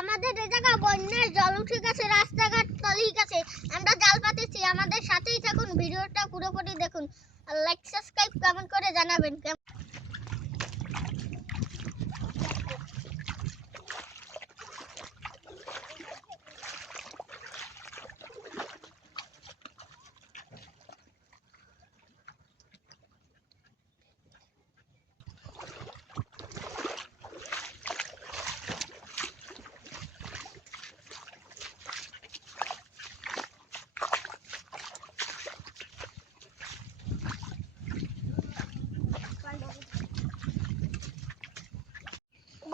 আমাদের এই জায়গা বন্যার জল উঠে গেছে, রাস্তাঘাট তলিয়ে গেছে। আমরা জাল পাতেছি, আমাদের সাথেই থাকুন, ভিডিওটা পুরোপুরি দেখুন আর লাইক সাবস্ক্রাইব কমেন্ট করে জানাবেন।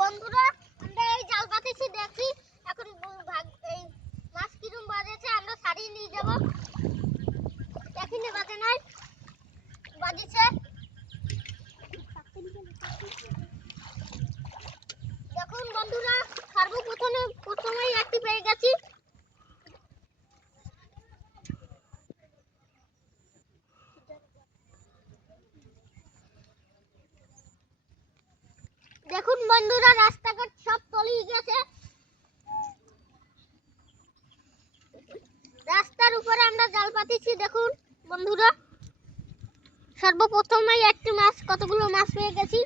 বন্ধুরা আমরা এই জাল পাতেছি, দেখি এখন এই মাছ কিরম বাজেছে, আমরা ছাড়িয়ে নিয়ে যাব। এখানে বাজে নাই, বাজেছে। দেখুন বন্ধুরা, প্রথমেই একটি পেয়ে গেছি। দেখুন বন্ধুরা, রাস্তাঘাট সব তলিয়ে গেছে। রাস্তার উপরে আমরা জাল পাতেছি। দেখুন বন্ধুরা, সর্বপ্রথমেই একটি মাছ, কতগুলো মাছ পেয়ে গেছি।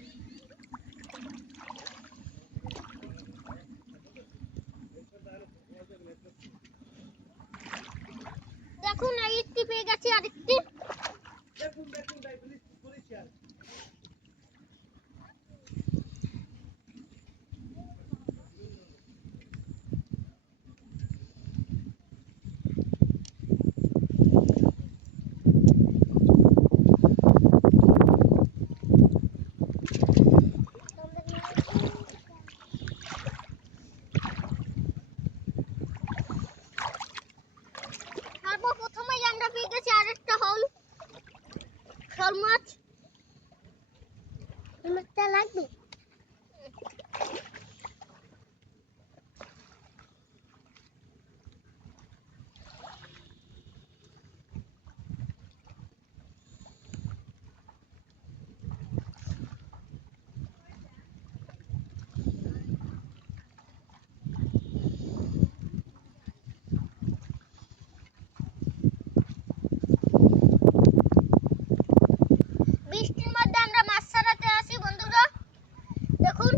দেখুন একটি পেয়ে গেছি, আরেকটি। সর্বপ্রথমেই আমরা পেয়ে গেছি আরেকটা শোল মাছ। মাছটা লাগবে। বৃষ্টির মধ্যে আমরা মাছ ছাড়াতে আসি বন্ধুরা। দেখুন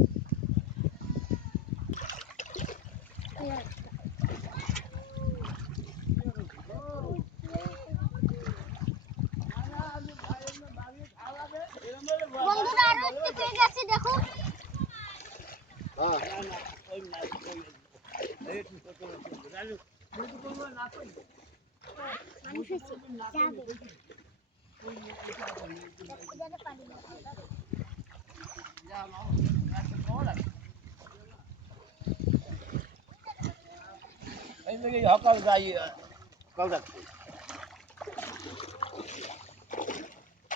বন্ধুরা, আরো একটি পেয়ে গেছি। দেখুন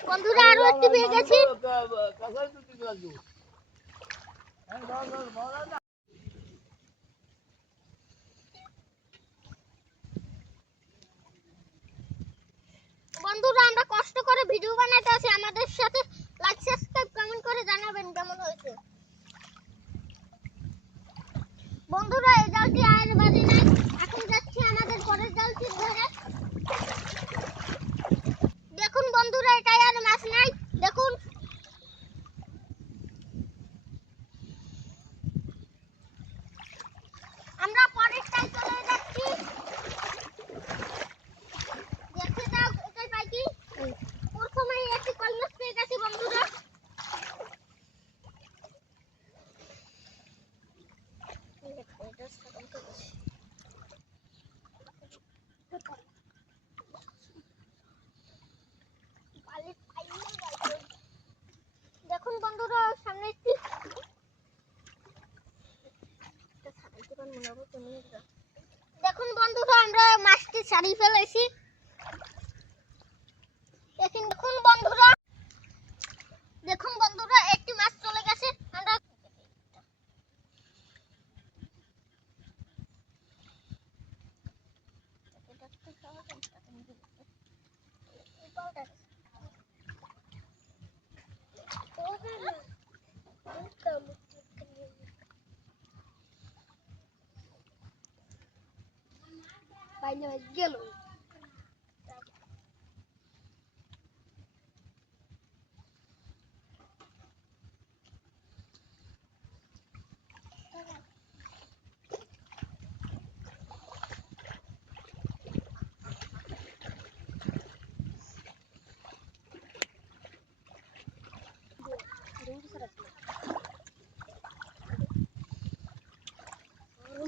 বন্ধুরা, আরো একটি পেয়ে গেছি। বন্ধুরা, আমরা কষ্ট করে ভিডিও বানাতে আছি, আমাদের সাথে লাইক সাবস্ক্রাইব কমেন্ট করে জানাবেন কেমন হয়েছে। বন্ধুরা, এই জালটি আর বাজে নাই, এখন যাচ্ছি আমাদের পরের জালটি ধরে। দেখুন বন্ধুরা, এটাই আর মাছ নাই। দেখুন আমরা পরেরটাই চলে যাচ্ছি। দেখে দাও এটাই পাই কি। প্রথমেই একটি কই মাছ পেয়ে গেছি বন্ধুরা। দেখুন বন্ধুরা, সামনে একটি। দেখুন বন্ধুরা, আমরা মাছটি ছাড়িয়ে ফেলেছি। দেখুন বন্ধুরা, একটি মাছ চলে গেছে। আমরা পাইলে গেল।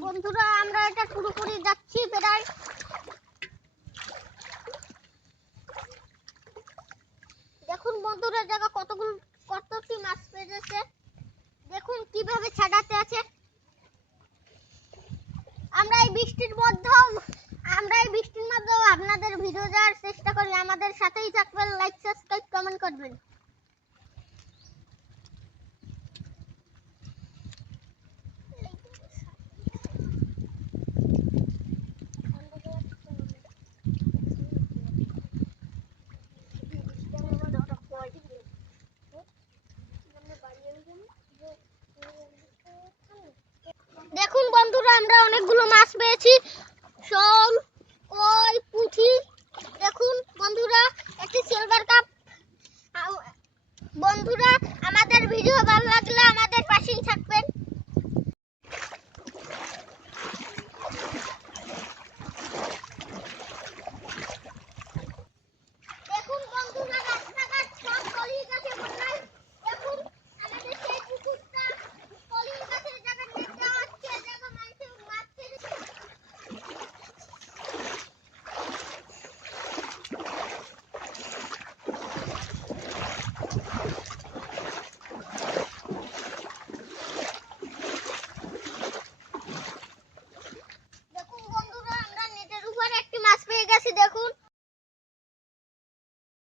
বন্ধুরা আমরা এটা শুরু করে যাচ্ছি প্রায়। দেখুন বন্ধুরা জায়গা কতটি মাছ পেয়েছে, দেখুন কিভাবে ছাড়াতে আছে। আমরা এই বৃষ্টির মধ্যেও আপনাদের ভিডিও দেওয়ার চেষ্টা করি। আমাদের সাথেই থাকবেন, লাইক সাবস্ক্রাইব কমেন্ট করবেন। দেখুন বন্ধুরা আমরা অনেকগুলো মাছ পেয়েছি, শোল, কই, পুঁটি। দেখুন বন্ধুরা একটি সিলভার কাপ। বন্ধুরা আমাদের ভিডিও ভালো লাগলে আমাদের পাশেই থাকবেন। দেখুন বন্ধুরা রাস্তাঘাট সব তলিয়ে গেছে বন্যায়। দেখুন আমাদের সেই পুকুরটা তলিয়ে গেছে, জায়গা নেট দেওয়া হচ্ছে, জায়গা মানুষের মাছ ছেড়েছে। দেখুন বন্ধুরা আমরা নেটের উপরে একটি মাছ পেয়ে গেছি। দেখুন